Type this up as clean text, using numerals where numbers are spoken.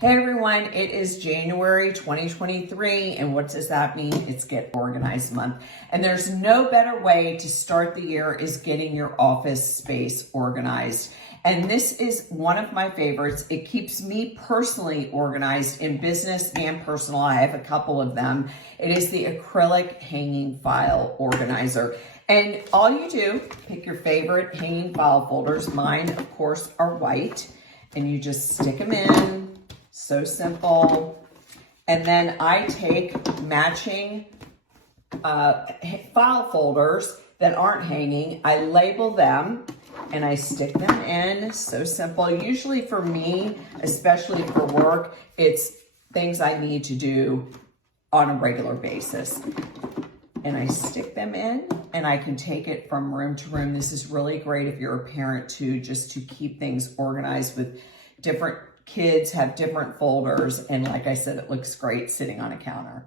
Hey everyone, it is January 2023, and what does that mean? It's Get Organized Month. And there's no better way to start the year is getting your office space organized. And this is one of my favorites. It keeps me personally organized in business and personal. I have a couple of them. It is the acrylic hanging file organizer. And all you do, pick your favorite hanging file folders. Mine, of course, are white. And you just stick them in. So simple. And then I take matching file folders that aren't hanging. I label them and I stick them in. So simple. Usually for me, especially for work, it's things I need to do on a regular basis. And I stick them in and I can take it from room to room. This is really great if you're a parent too, just to keep things organized with different kids have different folders. And like I said, it looks great sitting on a counter.